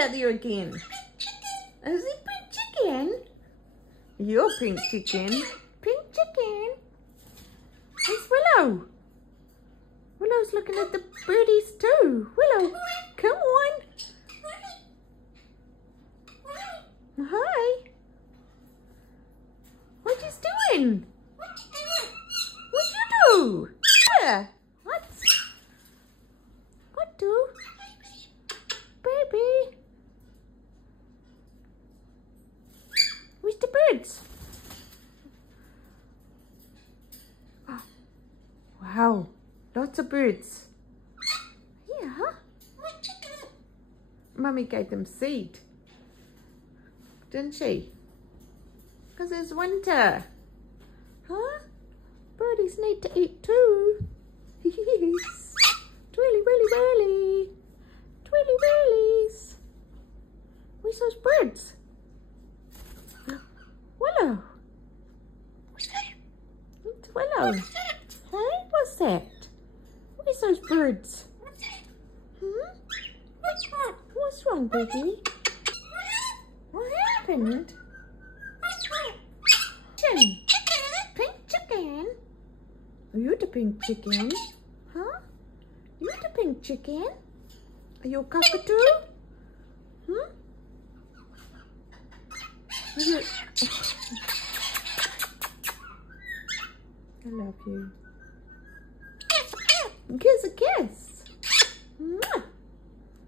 at you again. Is it Pink Chicken? You're Pink Chicken. Pink Chicken. It's Willow. Willow's looking at the birdies too. Willow, come on. Hi. What you doing? What you do? Where? What? What do? Baby. Where's the birds? Oh. Wow. Lots of birds. Yeah. Mummy gave them seed. Didn't she? Because it's winter. Huh? Birdies need to eat too. Yes. Twirly, whirly, whirly. Twirly, whirlies. Where's those birds? Willow. It's Willow. Hey, what's that? Where's those birds? Hmm? What's wrong, baby? What happened? Chicken. Pink Chicken? Are you the Pink Chicken? Huh? You the Pink Chicken? Are you a cockatoo? Hmm? I love you. Kiss a kiss. Mwah.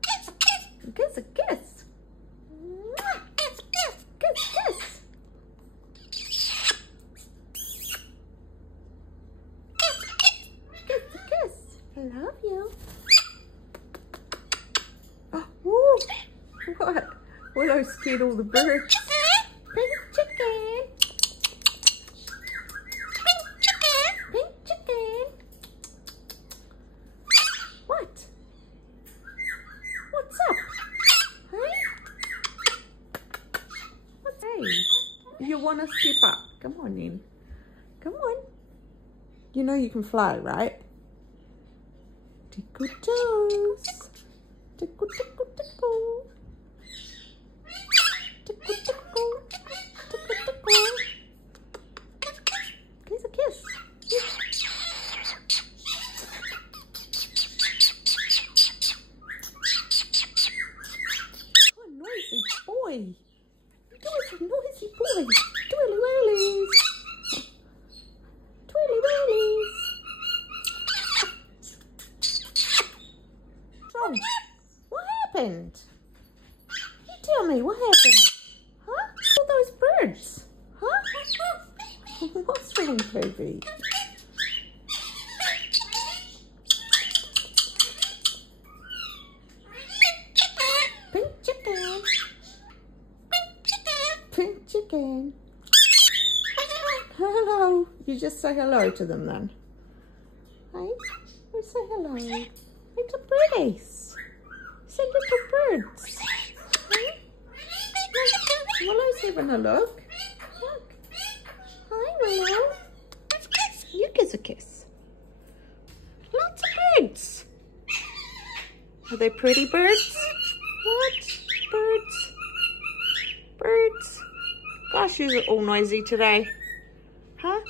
Kiss a kiss. Mwah. Kiss, kiss. Kiss a kiss. I love you. Oh, woo. What? Willow scared all the birds. Pink Chicken. Pink Chicken. Pink Chicken. What? What's up? Hey? What's hey? You want to skip up? Come on in. Come on. You know you can fly, right? Tickle toes. Tickle, tickle, tickle. Tickle, tickle. Tickle, tickle. Kiss a kiss. What a noisy boy. Noisy boy. Twirly whirlies. Twirly whirlies. What's wrong? What happened? You tell me, what happened? Huh? All those birds. Huh? What's wrong, baby? Pink Chicken. Pink Chicken. Hello. You just say hello to them then. Hey? You say hello. Little birdies. Say little birds. Hey? Willow's having a look. Look. Hi, Willow. You kiss a kiss. Lots of birds. Are they pretty birds? What? Birds? Birds? Gosh, you're all noisy today. Huh?